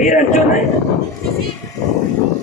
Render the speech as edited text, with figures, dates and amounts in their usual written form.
మీరంచో